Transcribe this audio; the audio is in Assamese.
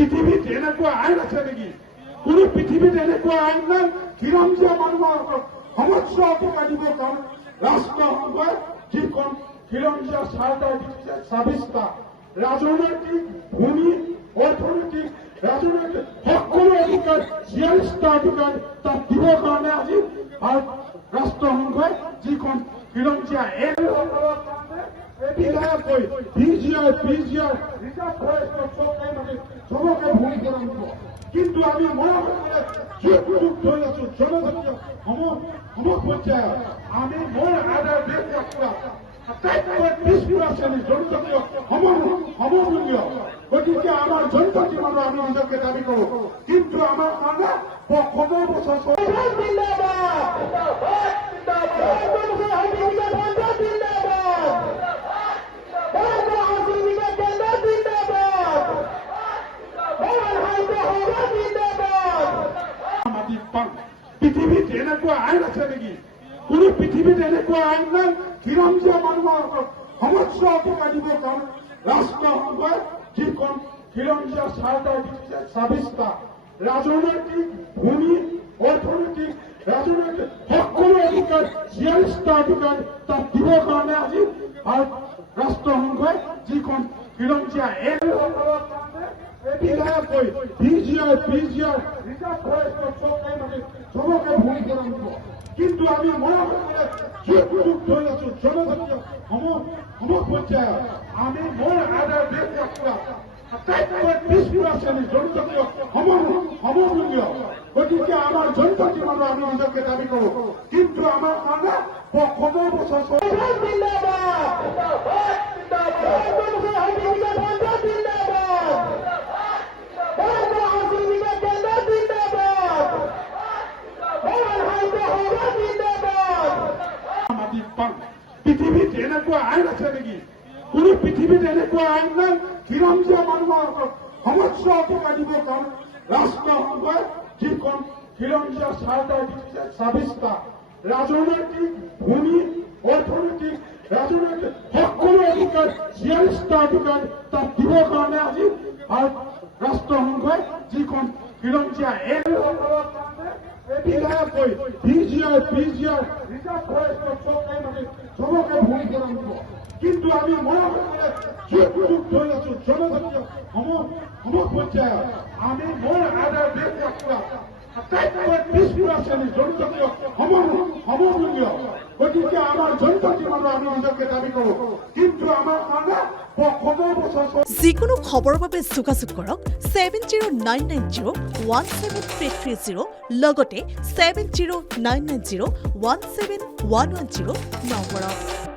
পৃথিৱীত এনেকুৱা আইন আছে নেকি? কোনো পৃথিৱীত এনেকুৱা আইন নাই খিলঞ্জীয়া মানুহৰ সমস্য অধিকাৰ দিবৰ কাৰণে ৰাষ্ট্ৰসংঘই যিখন খিলঞ্জীয়া চাৰ্টাৰ দিছে ২৬টা ৰাজনৈতিক ভূমি অৰ্থনৈতিক ৰাজনৈতিক সকলো অধিকাৰ ৪৬টা অধিকাৰ তাত দিবৰ কাৰণে আজি ৰাষ্ট্ৰসংঘই যিখন খিলঞ্জীয়া বিধায়কৈ পিজিআই ৰিজাৰ্ভ ফৰেষ্টৰ চবকে ভূমি প্ৰদান দিব। কিন্তু আমি মৰম যুগ ধৰি আছো জনজাতীয় সম পৰ্যায়ত আমি মোৰ আধাৰ দেশ যাত্ৰা আটাইতকৈ পিছপৰা শ্ৰেণীৰ জনজাতীয় সমমূল্য। গতিকে আমাৰ জনজাতি মানুহ আমি নিজকে দাবী কৰো, কিন্তু আমাৰ কাৰণে ৭৫ বছৰ পৃথিৱীত এনেকুৱা আইন আছে নেকি? কোনো পৃথিৱীত এনেকুৱা আইন নাই খিলঞ্জীয়া মানুহৰ সমস্য অধিকাৰ দিবৰ কাৰণে ৰাষ্ট্ৰসংঘই যিখন খিলঞ্জীয়া চাৰ্টাৰ দিছে ২৬টা ৰাজনৈতিক ভূমি অৰ্থনৈতিক ৰাজনৈতিক সকলো অধিকাৰ ৪৬টা অধিকাৰ তাত দিবৰ কাৰণে আজি ৰাষ্ট্ৰসংঘই যিখন খিলঞ্জীয়া বিধায়কৈ পিজিআই ৰিজাৰ্ভ ফৰেষ্টৰ চবকে ভূমি প্ৰদান দিব। কিন্তু আমি মৰম যুগ ধৰি আছো জনজাতীয় সম পৰ্যায়ত আমি মোৰ আধাৰ দেশ যাত্ৰা আটাইতকৈ পিছপৰা শ্ৰেণীৰ জনজাতীয় সমমূল্য। গতিকে আমাৰ জনজাতি মানুহ আমি নিজকে দাবী কৰো, কিন্তু আমাৰ কাৰণে ৭৫ বছৰ পৃথিৱীত এনেকুৱা আইন আছে নেকি? কোনো পৃথিৱীত এনেকুৱা আইন নাই খিলঞ্জীয়া মানুহৰ সমস্য অধিকাৰ দিবৰ কাৰণে ৰাষ্ট্ৰসংঘই যিখন খিলঞ্জীয়া চাৰ্টাৰ দিছে ২৬টা ৰাজনৈতিক ভূমি অৰ্থনৈতিক ৰাজনৈতিক সকলো অধিকাৰ ৪৬টা অধিকাৰ তাত দিবৰ কাৰণে আজি ৰাষ্ট্ৰসংঘই যিখন খিলঞ্জীয়া বিধায়কৈ পিজিআই ৰিজাৰ্ভ ফৰেষ্টৰ চবকে ভূমি প্ৰদান দিব। কিন্তু আমি মৰম যুগ ধৰি আছো জনজাতীয় সম পৰ্যায়ত আমি মোৰ আধাৰ দেশ যাত্ৰা আটাইতকৈ পিছপৰা শ্ৰেণীৰ জনজাতীয় সমমূল্য। গতিকে আমাৰ জনজাতি মানুহ আমি নিজকে দাবী কৰো, কিন্তু আমাৰ কাৰণে ৭৫ বছৰ যিকোনো খবৰৰ বাবে যোগাযোগ কৰক 7099017330 লগতে 7099017110 নম্বৰত।